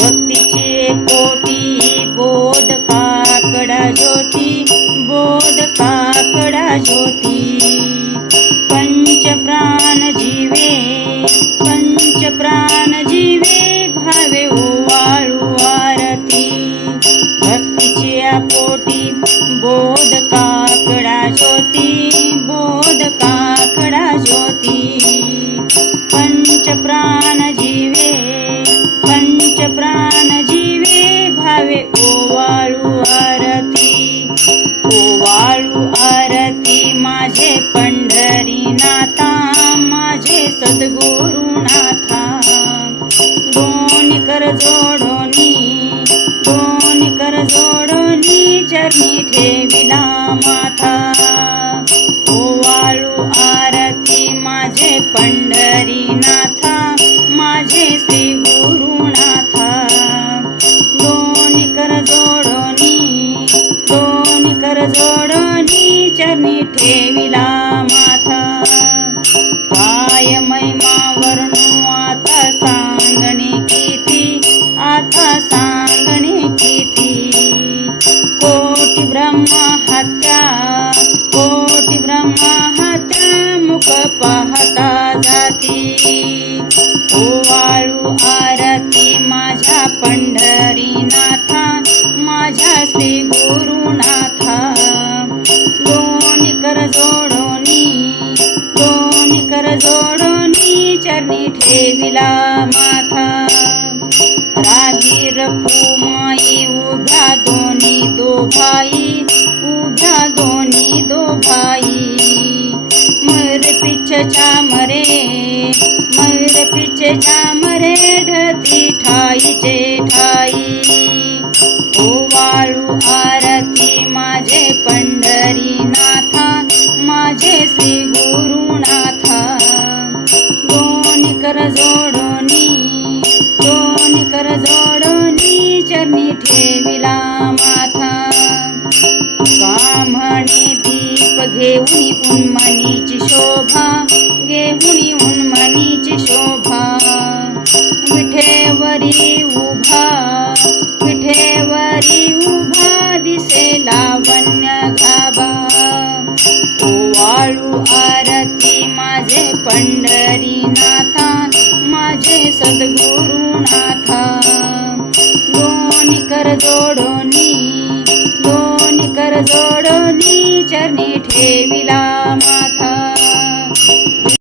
ভক্তি চেয়ে কোটি বই ओवाळू आरती ओवाळू आरती माझे पंढरीनाथा माझे सद्गुरुनाथा. दोन कर जोडोनी दोन कर जोडोनी चरणी ठेविला माथा. ओवाळू आरती माझे पंढरी चरणी ठेविला ठेविला माथा. राही रखू माई उभ्या दोन्ही दो भाई उभ्या दोन्ही दो भाई मर पिछच्या मरे मर पिछच्या मरे ढती ठाईचे ठाई उन्मनीची शोभा घेऊनी उन्मनीची शोभा. विठेवरी उभा विठेवरी उभा दिसे लावण्य गाभा. ओवाळू आरती माझे पंढरी नाथा माझे सद्गुरुनाथा. दोन कर जोडोनी दोन कर जोडोनी चरणी ठेविला